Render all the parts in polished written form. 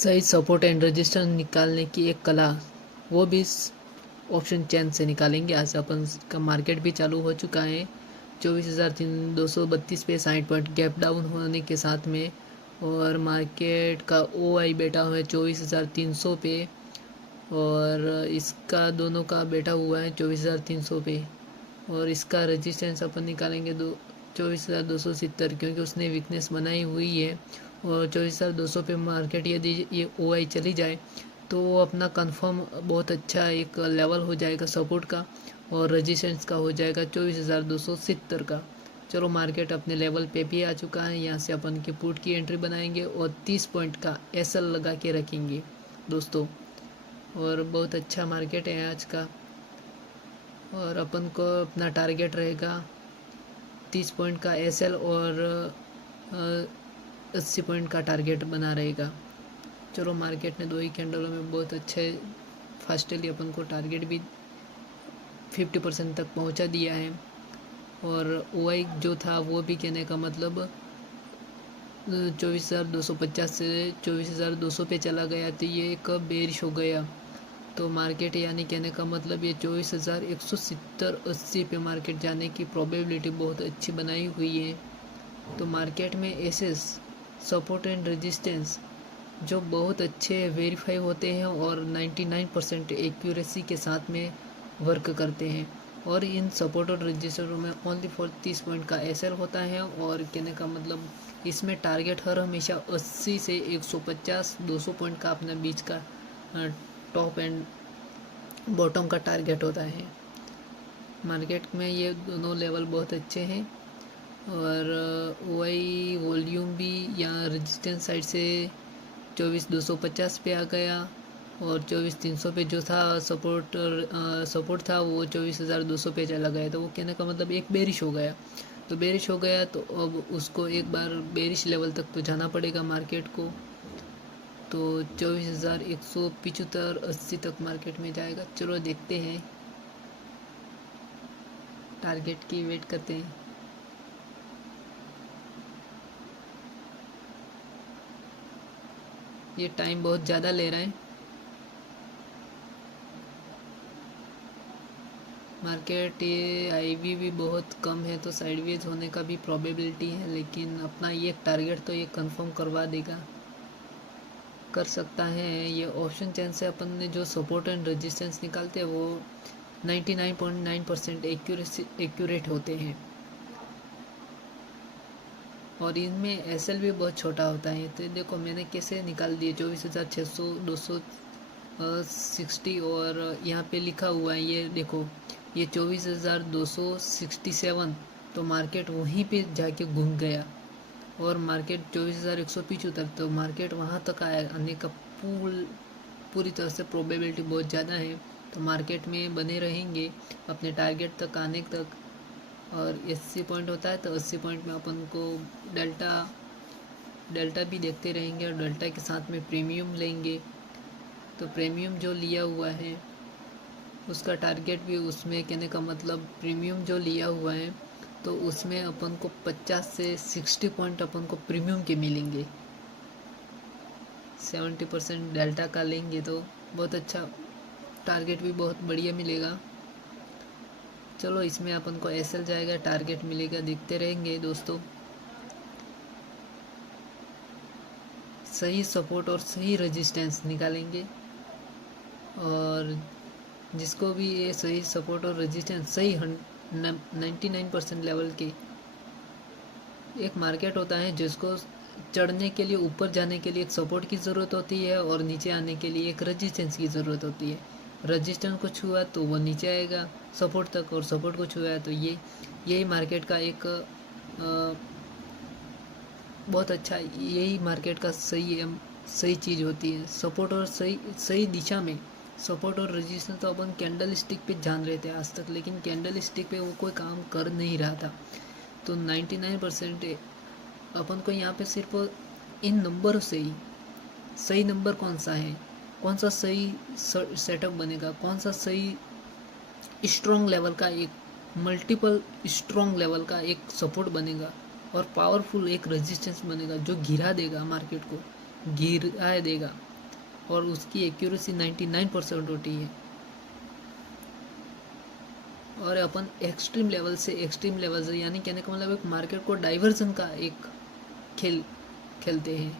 सही support and register निकालने की एक कला, वो भी इस ऑप्शन चेन से निकालेंगे। आज अपन का मार्केट भी चालू हो चुका है 24,232 पे 60 पॉइंट गैप डाउन होने के साथ में, और मार्केट का ओ आई बैठा हुआ है 24,300 पे, और इसका दोनों का बैठा हुआ है 24,300 पे, और इसका रेजिस्टेंस अपन निकालेंगे 24,270, क्योंकि उसने वीकनेस बनाई हुई है। और 24,200 पे मार्केट यदि ये ओ आई चली जाए तो वो अपना कंफर्म बहुत अच्छा एक लेवल हो जाएगा सपोर्ट का, और रेजिस्टेंस का हो जाएगा 24,270 का। चलो मार्केट अपने लेवल पे भी आ चुका है। यहाँ से अपन की पुट की एंट्री बनाएंगे और 30 पॉइंट का एसएल लगा के रखेंगे दोस्तों। और बहुत अच्छा मार्केट है आज का, और अपन को अपना टारगेट रहेगा 30 पॉइंट का एसएल, और 80 पॉइंट का टारगेट बना रहेगा। चलो मार्केट ने 2 ही कैंडलों में बहुत अच्छे फास्टली अपन को टारगेट भी 50% तक पहुंचा दिया है। और ओआई जो था वो भी कहने का मतलब 24,250 से 24,200 पे चला गया, तो ये एक बेरिश हो गया। तो मार्केट यानी कहने का मतलब ये 24,170-80 पे मार्केट जाने की प्रोबेबिलिटी बहुत अच्छी बनाई हुई है। तो मार्केट में ऐसे सपोर्ट एंड रेजिस्टेंस जो बहुत अच्छे वेरीफाई होते हैं और 99% एक्यूरेसी के साथ में वर्क करते हैं। और इन सपोर्ट और रजिस्टरों में ओनली फॉर 30 पॉइंट का एसएल होता है, और कहने का मतलब इसमें टारगेट हर हमेशा 80 से 150-200 पॉइंट का अपने बीच का टॉप एंड बॉटम का टारगेट होता है। मार्केट में ये दोनों लेवल बहुत अच्छे हैं, और वही वॉल्यूम भी यहाँ रेजिस्टेंस साइड से 24,250 पे आ गया, और 24,300 पे जो था सपोर्ट था वो 24,200 पे चला गया। तो वो कहने का मतलब एक बेरिश हो गया, तो बेरिश हो गया तो अब उसको एक बार बेरिश लेवल तक तो जाना पड़ेगा मार्केट को। तो 24,175-80 तक मार्केट में जाएगा। चलो देखते हैं, टारगेट की वेट करते हैं। ये टाइम बहुत ज़्यादा ले रहा है। मार्केट ये आईवी भी बहुत कम है, तो साइडवेज होने का भी प्रोबेबिलिटी है, लेकिन अपना ये टारगेट तो ये कंफर्म करवा देगा, कर सकता है। ये ऑप्शन चेन से अपन ने जो सपोर्ट एंड रेजिस्टेंस निकालते हैं वो 99.9% एक्यूरेट होते हैं, और इनमें एसएल भी बहुत छोटा होता है। तो देखो मैंने कैसे निकाल दिए 24,600 260, और यहाँ पे लिखा हुआ है ये देखो, ये 24,267, तो मार्केट वहीं पे जाके घूम गया, और मार्केट 24,175, तो मार्केट वहाँ तक आने का पूरी तरह से प्रोबेबिलिटी बहुत ज़्यादा है। तो मार्केट में बने रहेंगे अपने टारगेट तक आने तक, और 80 पॉइंट होता है तो 80 पॉइंट में अपन को डेल्टा भी देखते रहेंगे, और डेल्टा के साथ में प्रीमियम लेंगे। तो प्रीमियम जो लिया हुआ है उसका टारगेट भी उसमें, कहने का मतलब प्रीमियम जो लिया हुआ है तो उसमें अपन को 50 से 60 पॉइंट अपन को प्रीमियम के मिलेंगे। 70% डेल्टा का लेंगे तो बहुत अच्छा टारगेट भी बहुत बढ़िया मिलेगा। चलो इसमें अपन को एसएल जाएगा, टारगेट मिलेगा, देखते रहेंगे दोस्तों। सही सपोर्ट और सही रेजिस्टेंस निकालेंगे, और जिसको भी ये सही सपोर्ट और रेजिस्टेंस सही 99% लेवल के, एक मार्केट होता है जिसको चढ़ने के लिए, ऊपर जाने के लिए एक सपोर्ट की ज़रूरत होती है, और नीचे आने के लिए एक रेजिस्टेंस की ज़रूरत होती है। रेजिस्टेंस को छुआ तो वो नीचे आएगा सपोर्ट तक, और सपोर्ट को छुआ तो यही मार्केट का एक बहुत अच्छा, यही मार्केट का सही चीज़ होती है। सपोर्ट और सही दिशा में सपोर्ट और रेजिस्टेंस तो अपन कैंडल स्टिक पे जान रहे थे आज तक, लेकिन कैंडल स्टिक पे वो कोई काम कर नहीं रहा था। तो 99% अपन को यहाँ पे सिर्फ इन नंबरों से ही सही नंबर कौन सा है, कौन सा सही सेटअप बनेगा, कौन सा सही स्ट्रॉन्ग लेवल का एक मल्टीपल स्ट्रॉन्ग लेवल का एक सपोर्ट बनेगा, और पावरफुल एक रेजिस्टेंस बनेगा जो गिरा देगा, मार्केट को गिरा देगा। और उसकी एक्यूरेसी 99% होती है। और अपन एक्सट्रीम लेवल से यानी कहने का मतलब एक मार्केट को डाइवर्जन का एक खेल खेलते हैं।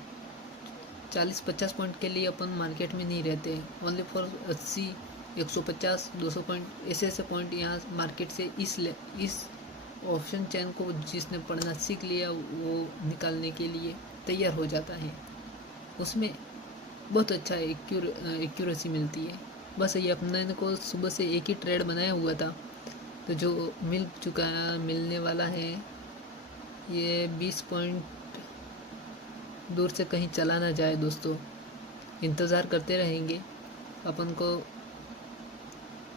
40-50 पॉइंट के लिए अपन मार्केट में नहीं रहते हैं, ओनली फॉर 80, 150, 200 पॉइंट ऐसे पॉइंट यहाँ मार्केट से इस ऑप्शन चेन को जिसने पढ़ना सीख लिया वो निकालने के लिए तैयार हो जाता है। उसमें बहुत अच्छा एक्यूरेसी मिलती है। बस ये अपने को सुबह से एक ही ट्रेड बनाया हुआ था, तो जो मिलने वाला है ये 20 पॉइंट दूर से कहीं चला ना जाए दोस्तों। इंतज़ार करते रहेंगे अपन को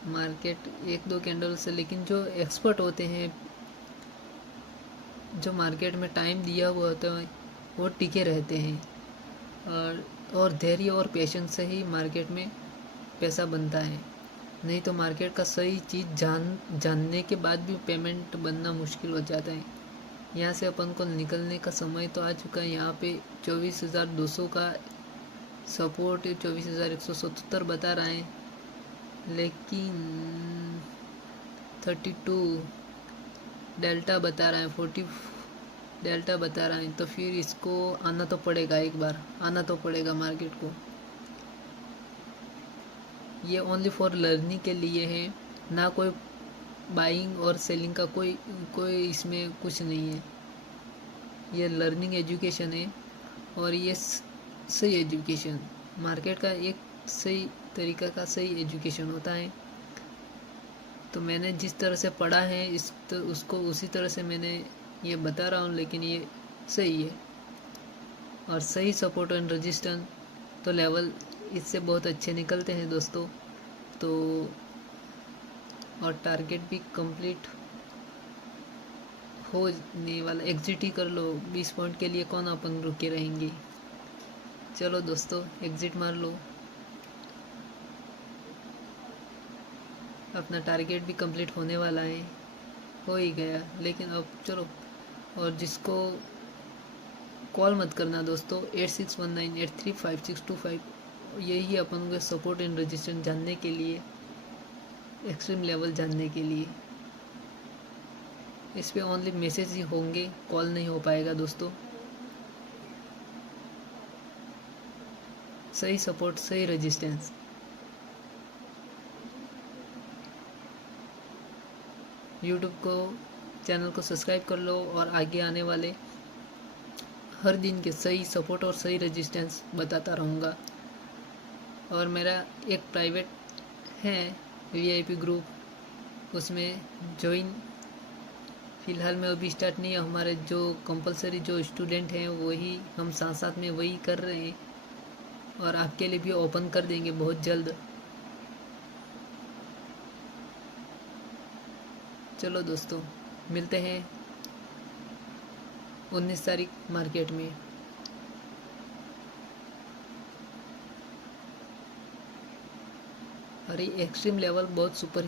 मार्केट 1-2 कैंडल से, लेकिन जो एक्सपर्ट होते हैं, जो मार्केट में टाइम दिया हुआ होता है, वो टिके रहते हैं। और धैर्य और पेशेंस से ही मार्केट में पैसा बनता है। नहीं तो मार्केट का सही चीज़ जानने के बाद भी पेमेंट बनना मुश्किल हो जाता है। यहाँ से अपन को निकलने का समय तो आ चुका है। यहाँ पे 24,200 का सपोर्ट 24,177 बता रहा है, लेकिन 32 डेल्टा बता रहा है, 40 डेल्टा बता रहा है। तो फिर इसको आना तो पड़ेगा, एक बार आना तो पड़ेगा मार्केट को। ये ओनली फॉर लर्निंग के लिए है, ना कोई बाइंग और सेलिंग का कोई इसमें कुछ नहीं है। ये लर्निंग एजुकेशन है, और ये सही एजुकेशन, मार्केट का एक सही तरीका का सही एजुकेशन होता है। तो मैंने जिस तरह से पढ़ा है उसको उसी तरह से मैंने ये बता रहा हूँ, लेकिन ये सही है। और सही सपोर्ट एंड रेजिस्टेंस तो लेवल इससे बहुत अच्छे निकलते हैं दोस्तों। तो और टारगेट भी कंप्लीट होने वाला, एग्जिट ही कर लो। 20 पॉइंट के लिए कौन अपन रुके रहेंगे। चलो दोस्तों एग्जिट मार लो, अपना टारगेट भी कंप्लीट होने वाला है, हो ही गया। लेकिन अब चलो, और जिसको कॉल मत करना दोस्तों, 8619835625, यही अपन को सपोर्ट एंड रेजिस्टेंस जानने के लिए, एक्सट्रीम लेवल जानने के लिए। इस पे ओनली मैसेज ही होंगे, कॉल नहीं हो पाएगा दोस्तों। सही सपोर्ट, सही रेजिस्टेंस। यूट्यूब को चैनल को सब्सक्राइब कर लो, और आगे आने वाले हर दिन के सही सपोर्ट और सही रेजिस्टेंस बताता रहूँगा। और मेरा एक प्राइवेट है VIP ग्रुप, उसमें ज्वाइन फ़िलहाल में अभी स्टार्ट नहीं है। हमारे जो कंपलसरी जो स्टूडेंट हैं वही हम साथ में वही कर रहे हैं, और आपके लिए भी ओपन कर देंगे बहुत जल्द। चलो दोस्तों मिलते हैं 19 तारीख मार्केट में। अरे एक्सट्रीम लेवल बहुत सुपर